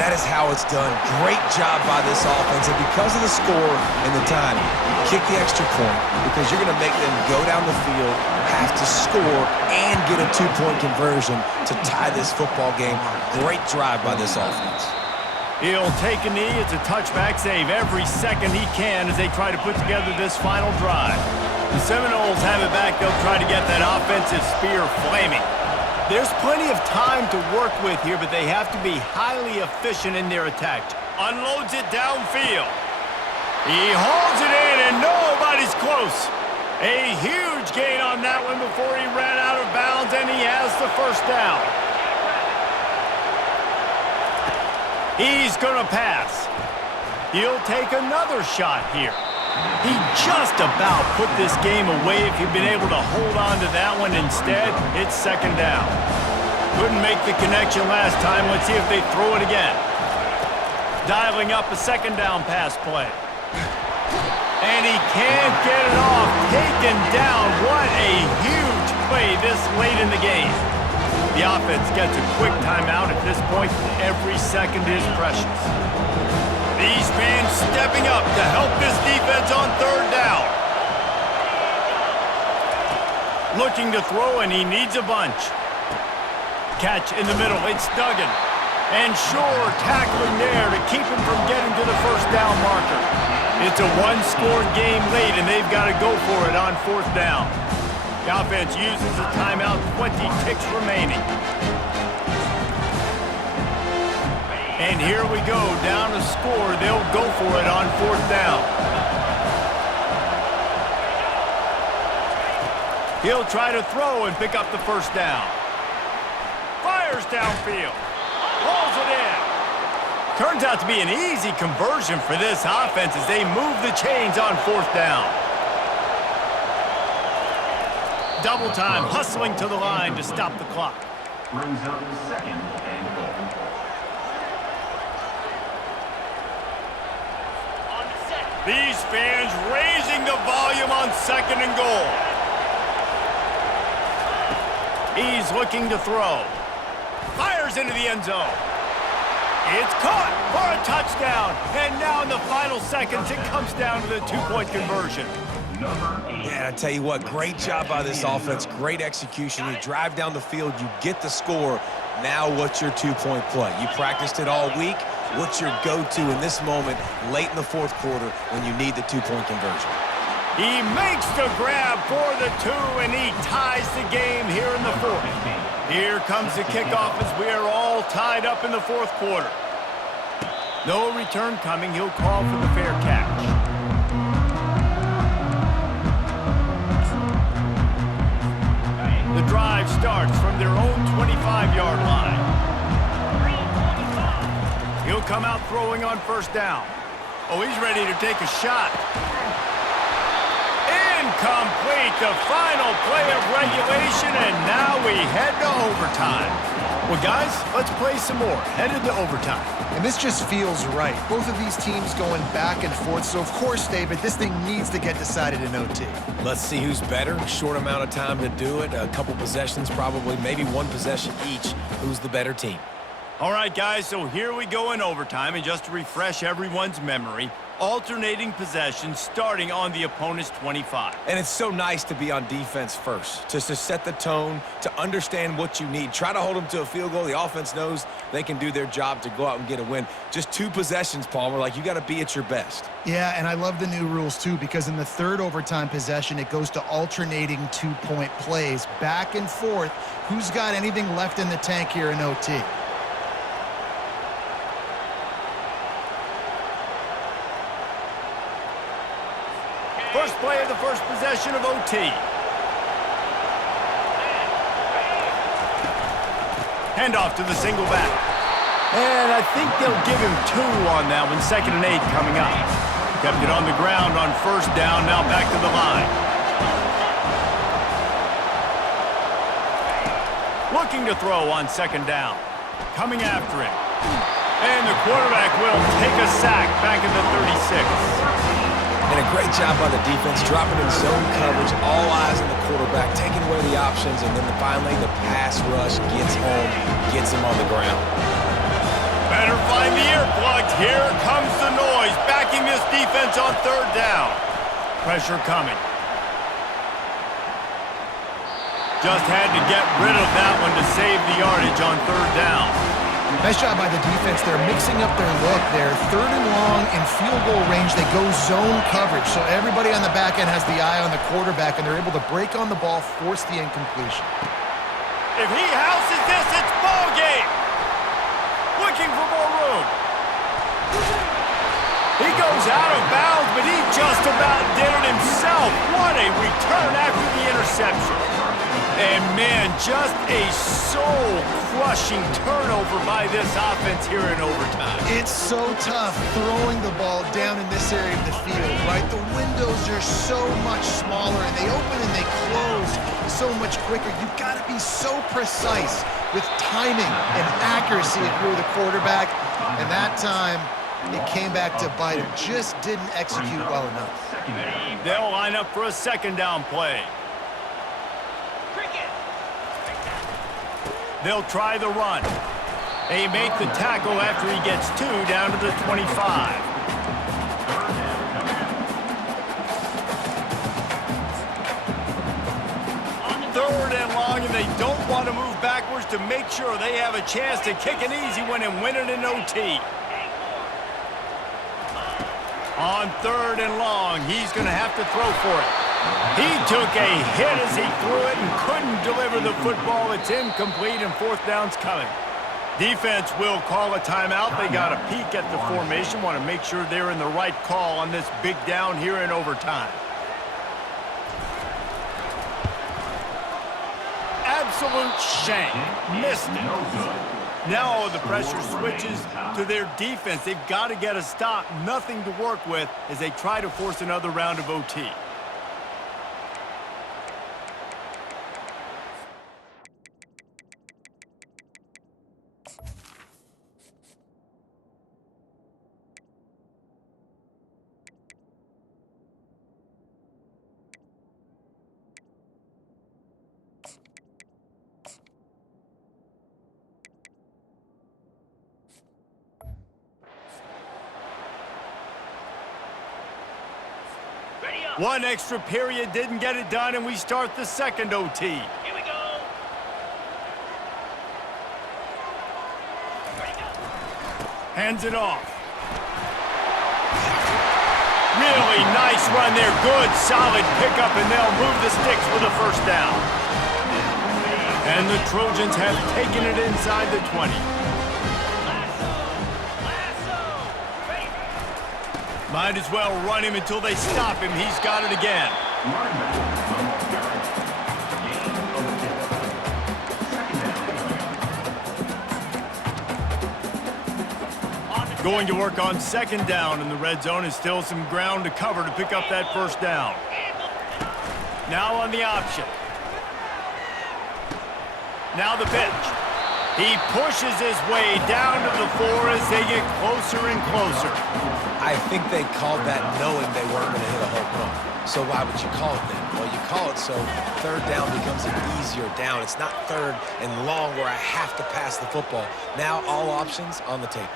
That is how it's done. Great job by this offense. And because of the score and the time, kick the extra point because you're going to make them go down the field, have to score, and get a two-point conversion to tie this football game. Great drive by this offense. He'll take a knee. It's a touchback save every second he can as they try to put together this final drive. The Seminoles have it back. They'll try to get that offensive spear flaming. There's plenty of time to work with here, but they have to be highly efficient in their attack. Unloads it downfield. He hauls it in, and nobody's close. A huge gain on that one before he ran out of bounds, and he has the first down. He's going to pass. He'll take another shot here. He just about put this game away if he'd been able to hold on to that one. Instead, it's second down. Couldn't make the connection last time. Let's see if they throw it again. Dialing up a second down pass play. And he can't get it off. Taken down. What a huge play this late in the game. The offense gets a quick timeout at this point. Every second is precious. These fans stepping up to help this defense on third down. Looking to throw, and he needs a bunch. Catch in the middle. It's Duggan. And Shore tackling there to keep him from getting to the first down marker. It's a one-score game late, and they've got to go for it on fourth down. The offense uses a timeout, 20 ticks remaining. And here we go, down a score. They'll go for it on fourth down. He'll try to throw and pick up the first down. Fires downfield. Hauls it in. Turns out to be an easy conversion for this offense as they move the chains on fourth down. Double time, hustling to the line to stop the clock. Brings up second and goal. These fans raising the volume on second and goal. He's looking to throw. Fires into the end zone. It's caught for a touchdown. And now in the final seconds, it comes down to the two-point conversion. Yeah, I tell you what, great job by this offense. Great execution. You drive down the field, you get the score. Now what's your two-point play? You practiced it all week. What's your go-to in this moment late in the fourth quarter when you need the two-point conversion? He makes the grab for the two, and he ties the game here in the fourth. Here comes the kickoff as we are all tied up in the fourth quarter. No return coming. He'll call for the fair catch. The drive starts from their own 25-yard line. He'll come out throwing on first down. Oh, he's ready to take a shot. Incomplete, the final play of regulation, and now we head to overtime. Well, guys, let's play some more. Headed to overtime. And this just feels right. Both of these teams going back and forth, so of course, David, this thing needs to get decided in OT. Let's see who's better. Short amount of time to do it. A couple possessions, probably, maybe one possession each. Who's the better team? All right, guys, so here we go in overtime, and just to refresh everyone's memory, alternating possessions starting on the opponent's 25. And it's so nice to be on defense first, just to set the tone, to understand what you need. Try to hold them to a field goal. The offense knows they can do their job to go out and get a win. Just two possessions, Palmer, like you got to be at your best. Yeah, and I love the new rules, too, because in the third overtime possession, it goes to alternating two-point plays, back and forth. Who's got anything left in the tank here in OT? First play of the first possession of OT. Handoff to the single back. And I think they'll give him 2 on that one. 2nd and 8 coming up. Kept it on the ground on first down. Now back to the line. Looking to throw on 2nd down. Coming after him. And the quarterback will take a sack back in the 36. And a great job by the defense, dropping in zone coverage, all eyes on the quarterback, taking away the options, and then finally the pass rush gets home, gets him on the ground. Better find Here comes the noise, backing this defense on third down. Pressure coming. Just had to get rid of that one to save the yardage on third down. Nice job by the defense. They're mixing up their look. They're third and long in field goal range. They go zone coverage. So everybody on the back end has the eye on the quarterback, and they're able to break on the ball, force the incompletion. If he houses this, it's ball game. Looking for more room. He goes out of bounds, but he just about did it himself. What a return after the interception. And, man, just a soul-crushing turnover by this offense here in overtime. It's so tough throwing the ball down in this area of the field, right? The windows are so much smaller, and they open and they close so much quicker. You've got to be so precise with timing and accuracy if you're the quarterback. And that time, it came back to bite him. Just didn't execute well enough. They'll line up for a second down play. They'll try the run. They make the tackle after he gets 2 down to the 25. Third and long, and they don't want to move backwards to make sure they have a chance to kick an easy one and win it in OT. On third and long, he's going to have to throw for it. He took a hit as he threw it and couldn't deliver the football. It's incomplete, and fourth down's coming. Defense will call a timeout. They got a peek at the formation, want to make sure they're in the right call on this big down here in overtime. Absolute shank. Missed it. Now the pressure switches to their defense. They've got to get a stop, nothing to work with as they try to force another round of OT. One extra period didn't get it done, and we start the second OT. Here we go. Hands it off. Really nice run there. Good, solid pickup, and they'll move the sticks with a first down. And the Trojans have taken it inside the 20. Might as well run him until they stop him. He's got it again. Going to work on second down in the red zone, and still some ground to cover to pick up that first down. Now on the option. Now the pitch. He pushes his way down to the 4 as they get closer and closer. I think they called that knowing they weren't going to hit a home run. So why would you call it then? Well, you call it so third down becomes an easier down. It's not third and long where I have to pass the football. Now all options on the table.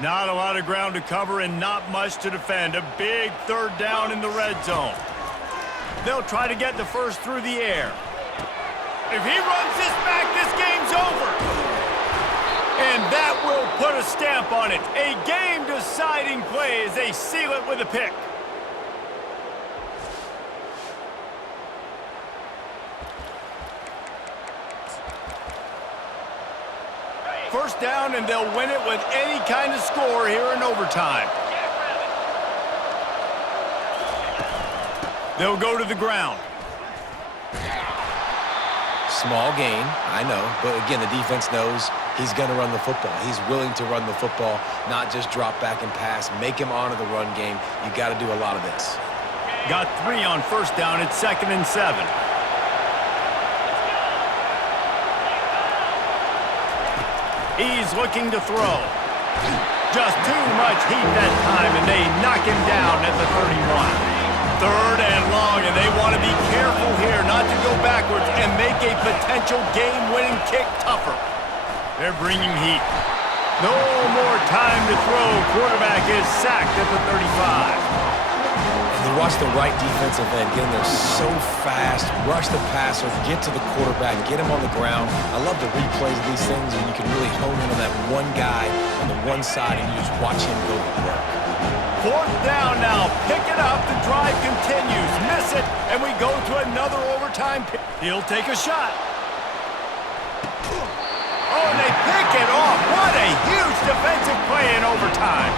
Not a lot of ground to cover and not much to defend. A big third down in the red zone. They'll try to get the first through the air. If he runs this back, this game's over. And that will put a stamp on it. A game-deciding play as they seal it with a pick. First down, and they'll win it with any kind of score here in overtime. They'll go to the ground. Small gain, I know, but again, the defense knows he's going to run the football. He's willing to run the football, not just drop back and pass. Make him honor the run game. You got to do a lot of this. Got 3 on first down. It's 2nd and 7. He's looking to throw. Just too much heat that time, and they knock him down at the 31. Third and long, and they want to be careful here not to go backwards and make a potential game-winning kick tougher. They're bringing heat. No more time to throw. Quarterback is sacked at the 35. And they watch the right defensive end, get in there so fast, rush the passer, get to the quarterback, get him on the ground. I love the replays of these things, and you can really hone in on that one guy on the one side, and you just watch him go to work. Fourth down now. Pick it up. The drive continues. Miss it, and we go to another overtime. He'll take a shot. Oh, and they pick it off. What a huge defensive play in overtime.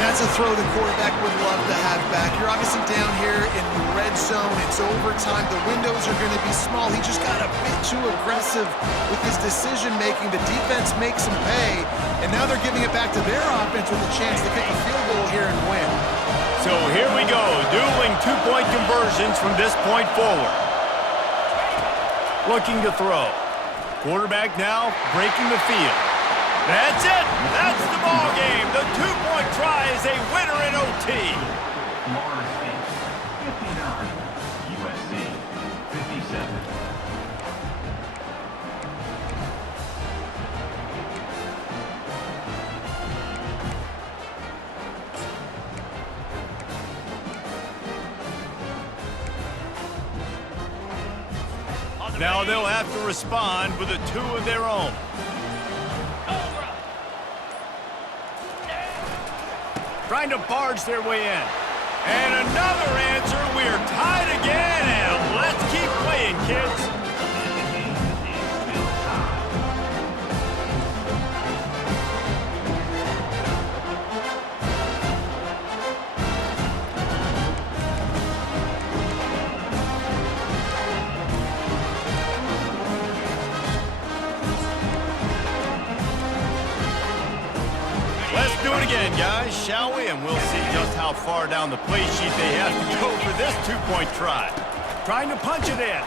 That's a throw the quarterback would love to have back. You're obviously down here in the red zone. It's overtime. The windows are going to be small. He just got a bit too aggressive with his decision-making. The defense makes him pay, and now they're giving it back to their offense with a chance to kick a field goal here and win. So here we go, dueling two-point conversions from this point forward. Looking to throw. Quarterback now breaking the field. That's it. That's the ball game. The two-point try is a winner in OT. Florida State, 59. USC, 57. Now they'll have to respond with a two of their own. Trying to barge their way in. And another answer. We're tied again, and let's keep playing, kids. Let's do it again, guys, shall we? And we'll see just how far down the play sheet they have to go for this two-point try. Trying to punch it in.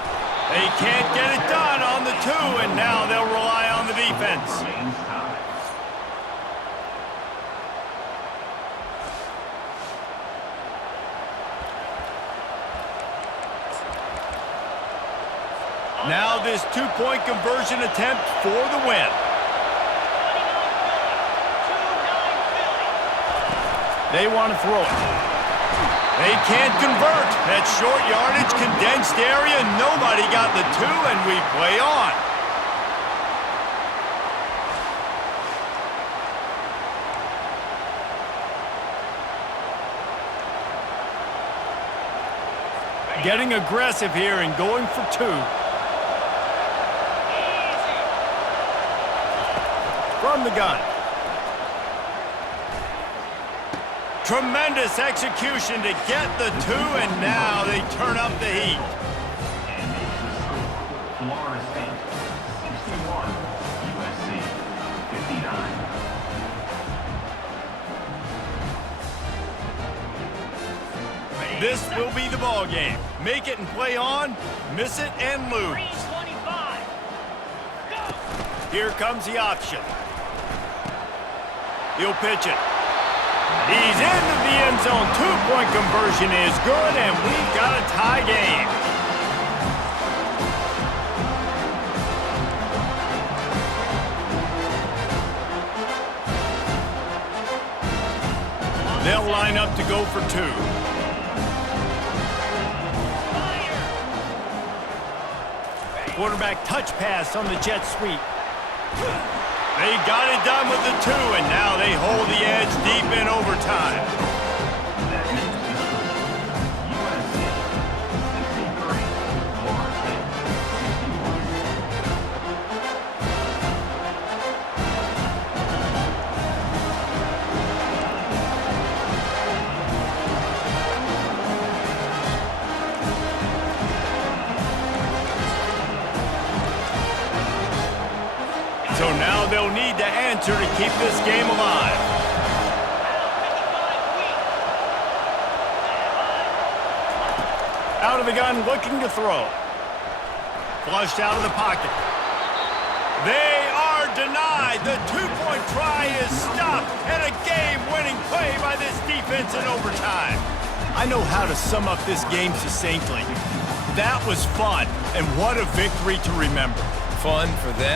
They can't get it done on the two, and now they'll rely on the defense. Remains tied. Now this two-point conversion attempt for the win. They want to throw it. They can't convert. That short yardage, condensed area, nobody got the two, and we play on. Getting aggressive here and going for two. From the gun. Tremendous execution to get the two, and now they turn up the heat. And it's the score. Florida State, 61. USC, 59. This will be the ball game. Make it and play on, miss it and lose. Here comes the option. He'll pitch it. He's into the end zone. Two-point conversion is good, and we've got a tie game. They'll line up to go for two. Quarterback touch pass on the jet sweep. They got it done with the two, and now they hold the edge deep in overtime. That makes the score. USC, 63. Florida State, 61. So now they'll need to answer to keep this game alive. Out of the gun, looking to throw. Flushed out of the pocket. They are denied. The two-point try is stopped, and a game-winning play by this defense in overtime. I know how to sum up this game succinctly. That was fun, and what a victory to remember. Fun for them.